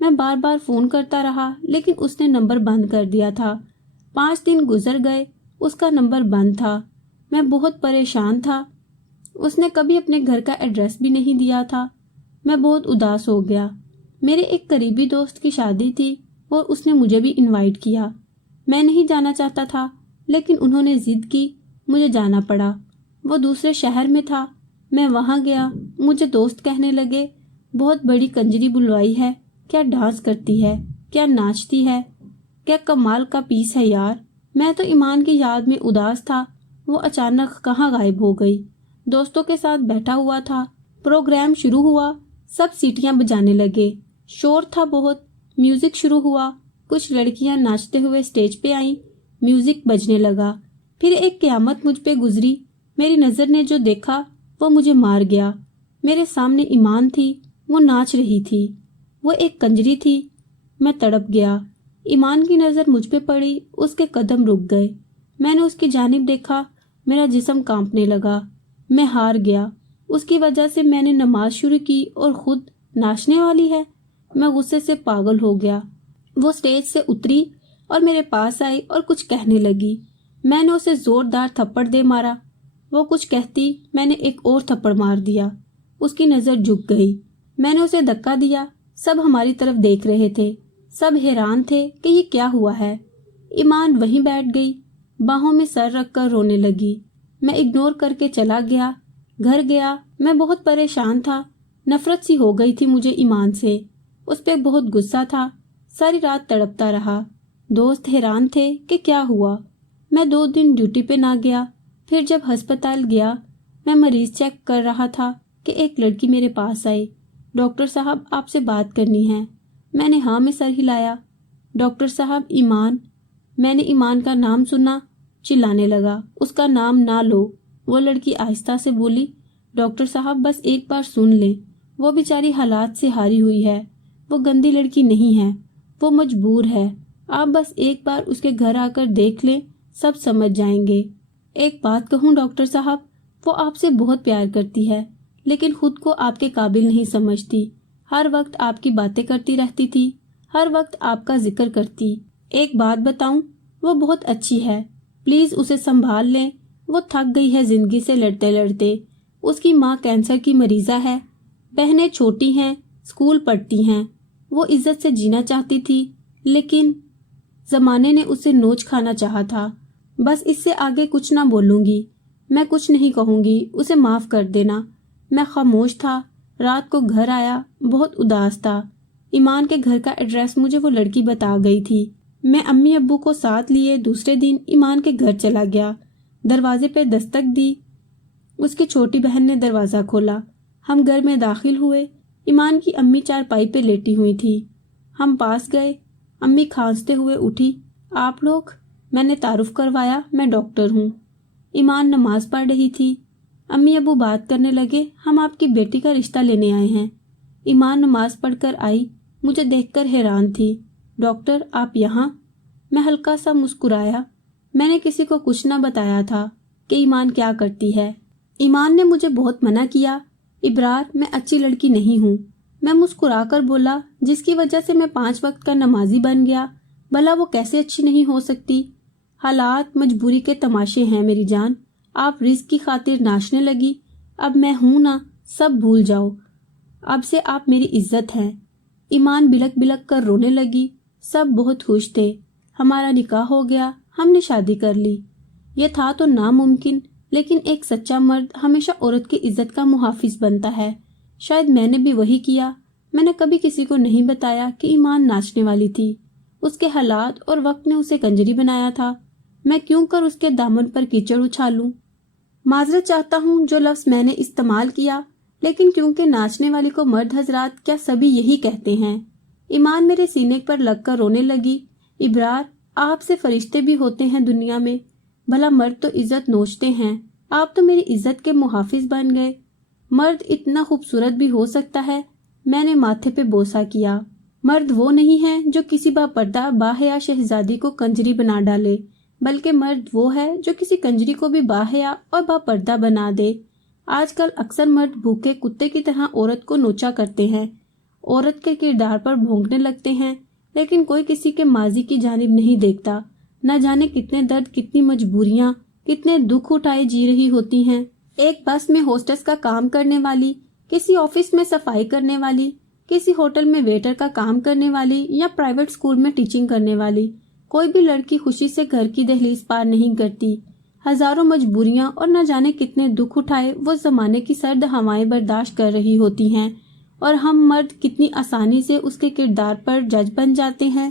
میں بار بار فون کرتا رہا لیکن اس نے نمبر بند کر دیا تھا۔ 5 دن گزر گئے، اس کا نمبر بند تھا۔ میں بہت پریشان تھا۔ اس نے کبھی اپنے گھر کا ایڈریس بھی نہیں دیا تھا۔ میں بہت اداس ہو گیا۔ میرے ایک قریبی دوست کی شادی تھی اور اس نے مجھے بھی انوائٹ کیا۔ میں نہیں جانا چاہتا تھا لیکن انہوں نے ضد کی، مجھے جانا پڑا۔ وہ دوسرے شہر میں تھا، میں وہاں گیا۔ مجھے دوست کہنے لگے، بہت بڑی کنجری بلوائی ہے، کیا ڈانس کرتی ہے، کیا ناچتی ہے، کیا کمال کا پیس ہے یار۔ میں تو ایمان کی یاد میں اداس تھا، وہ اچانک کہاں غائب ہو گئی۔ دوستوں کے ساتھ بیٹھا ہوا تھا، پروگرام شروع ہوا، سب سیٹیاں بجانے لگے، شور تھا بہت، میوزک شروع ہوا، کچھ لڑکیاں ناچتے ہوئے اسٹیج پہ آئیں، میوزک بجنے لگا۔ پھر ایک قیامت مجھ پہ گزری، میری نظر نے جو دیکھا وہ مجھے مار گیا۔ میرے سامنے ایمان تھی، وہ ناچ رہی تھی، وہ ایک کنجری تھی۔ میں تڑپ گیا۔ ایمان کی نظر مجھ پہ پڑی، اس کے قدم رک گئے۔ میں نے اس کی جانب دیکھا، میرا جسم کانپنے لگا۔ میں ہار گیا۔ اس کی وجہ سے میں نے نماز شروع کی اور خود ناچنے والی ہے۔ میں غصے سے پاگل ہو گیا۔ وہ اسٹیج سے اتری اور میرے پاس آئی اور کچھ کہنے لگی۔ میں نے اسے زوردار تھپڑ دے مارا۔ وہ کچھ کہتی، میں نے ایک اور تھپڑ مار دیا۔ اس کی نظر جھک گئی۔ میں نے اسے دھکا دیا۔ سب ہماری طرف دیکھ رہے تھے، سب حیران تھے کہ یہ کیا ہوا ہے۔ ایمان وہیں بیٹھ گئی، باہوں میں سر رکھ کر رونے لگی۔ میں اگنور کر کے چلا گیا، گھر گیا۔ میں بہت پریشان تھا، نفرت سی ہو گئی تھی مجھے ایمان سے۔ اس پہ بہت غصہ تھا۔ ساری رات تڑپتا رہا۔ دوست حیران تھے کہ کیا ہوا۔ میں 2 دن ڈیوٹی پہ نہ گیا۔ پھر جب ہسپتال گیا، میں مریض چیک کر رہا تھا کہ ایک لڑکی میرے پاس آئی۔ ڈاکٹر صاحب آپ سے بات کرنی ہے۔ میں نے ہاں میں سر ہلایا۔ ڈاکٹر صاحب ایمان۔ میں نے ایمان کا نام سنا، چلانے لگا، اس کا نام نہ لو۔ وہ لڑکی آہستہ سے بولی، ڈاکٹر صاحب بس ایک بار سن لیں، وہ بیچاری حالات سے ہاری ہوئی ہے، وہ گندی لڑکی نہیں ہے، وہ مجبور ہے، آپ بس ایک بار اس کے گھر آ کر دیکھ لیں، سب سمجھ جائیں گے۔ ایک بات کہوں ڈاکٹر صاحب، وہ آپ سے بہت پیار کرتی ہے لیکن خود کو آپ کے قابل نہیں سمجھتی، ہر وقت آپ کی باتیں کرتی رہتی تھی، ہر وقت آپ کا ذکر کرتی۔ ایک بات بتاؤں، وہ بہت اچھی ہے، پلیز اسے سنبھال لیں، وہ تھک گئی ہے زندگی سے لڑتے لڑتے۔ اس کی ماں کینسر کی مریضہ ہے، بہنیں چھوٹی ہیں، اسکول پڑھتی ہیں، وہ عزت سے جینا چاہتی تھی لیکن زمانے نے اسے نوچ کھانا چاہا تھا۔ بس اس سے آگے کچھ نہ بولوں گی، میں کچھ نہیں کہوں گی، اسے معاف کر دینا۔ میں خاموش تھا۔ رات کو گھر آیا، بہت اداس تھا۔ ایمان کے گھر کا ایڈریس مجھے وہ لڑکی بتا گئی تھی۔ میں امی ابو کو ساتھ لیے دوسرے دن ایمان کے گھر چلا گیا۔ دروازے پہ دستک دی، اس کی چھوٹی بہن نے دروازہ کھولا۔ ہم گھر میں داخل ہوئے۔ ایمان کی امی چارپائی پہ لیٹی ہوئی تھی۔ ہم پاس گئے۔ امی کھانستے ہوئے اٹھی، آپ لوگ؟ میں نے تعارف کروایا، میں ڈاکٹر ہوں۔ ایمان نماز پڑھ رہی تھی۔ امی ابو بات کرنے لگے، ہم آپ کی بیٹی کا رشتہ لینے آئے ہیں۔ ایمان نماز پڑھ کر آئی، مجھے دیکھ کر حیران تھی۔ ڈاکٹر آپ یہاں؟ میں ہلکا سا مسکرایا۔ میں نے کسی کو کچھ نہ بتایا تھا کہ ایمان کیا کرتی ہے۔ ایمان نے مجھے بہت منع کیا، ابرار میں اچھی لڑکی نہیں ہوں۔ میں مسکرا کر بولا، جس کی وجہ سے میں 5 وقت کا نمازی بن گیا، بھلا وہ کیسے اچھی نہیں ہو سکتی؟ حالات مجبوری کے تماشے ہیں میری جان، آپ رزق کی خاطر ناچنے لگی، اب میں ہوں نا، سب بھول جاؤ، اب سے آپ میری عزت ہیں۔ ایمان بلک بلک کر رونے لگی۔ سب بہت خوش تھے، ہمارا نکاح ہو گیا، ہم نے شادی کر لی۔ یہ تھا تو ناممکن، لیکن ایک سچا مرد ہمیشہ عورت کی عزت کا محافظ بنتا ہے۔ شاید میں نے بھی وہی کیا۔ میں نے کبھی کسی کو نہیں بتایا کہ ایمان ناچنے والی تھی۔ اس کے حالات اور وقت نے اسے کنجری بنایا تھا۔ میں کیوں کر اس کے دامن پر کیچڑ اچھالوں؟ معذرت چاہتا ہوں جو لفظ میں نے استعمال کیا، لیکن کیونکہ ناچنے والی کو مرد حضرات کیا سبھی یہی کہتے ہیں۔ ایمان میرے سینے پر لگ کر رونے لگی۔ ابرار آپ سے فرشتے بھی ہوتے ہیں دنیا میں، بھلا مرد تو عزت نوچتے ہیں، آپ تو میری عزت کے محافظ بن گئے۔ مرد اتنا خوبصورت بھی ہو سکتا ہے؟ میں نے ماتھے پہ بوسہ کیا۔ مرد وہ نہیں ہے جو کسی با پردہ باحیا شہزادی کو کنجری بنا ڈالے، بلکہ مرد وہ ہے جو کسی کنجری کو بھی باحیا اور با پردہ بنا دے۔ آج کل اکثر مرد بھوکے کتے کی طرح عورت کو نوچا کرتے ہیں۔ عورت کے کردار پر بھونکنے لگتے ہیں، لیکن کوئی کسی کے ماضی کی جانب نہیں دیکھتا۔ نہ جانے کتنے درد، کتنی مجبوریاں، کتنے دکھ اٹھائے جی رہی ہوتی ہیں۔ ایک بس میں ہوسٹس کا کام کرنے والی، کسی آفس میں صفائی کرنے والی، کسی ہوٹل میں ویٹر کا کام کرنے والی یا پرائیویٹ اسکول میں ٹیچنگ کرنے والی، کوئی بھی لڑکی خوشی سے گھر کی دہلیز پار نہیں کرتی۔ ہزاروں مجبوریاں اور نہ جانے کتنے دکھ اٹھائے وہ زمانے کی سرد ہوائیں برداشت کر رہی ہوتی ہیں، اور ہم مرد کتنی آسانی سے اس کے کردار پر جج بن جاتے ہیں۔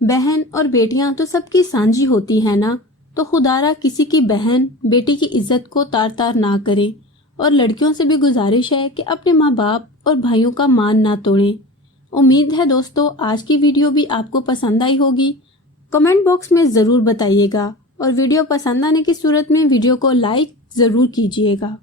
بہن اور بیٹیاں تو سب کی سانجھی ہوتی ہیں نا، تو خدا را کسی کی بہن بیٹی کی عزت کو تار تار نہ کرے، اور لڑکیوں سے بھی گزارش ہے کہ اپنے ماں باپ اور بھائیوں کا مان نہ توڑیں۔ امید ہے دوستو آج کی ویڈیو بھی آپ کو پسند آئی ہوگی۔ کمنٹ باکس میں ضرور بتائیے گا، اور ویڈیو پسند آنے کی صورت میں ویڈیو کو لائک ضرور کیجیے گا۔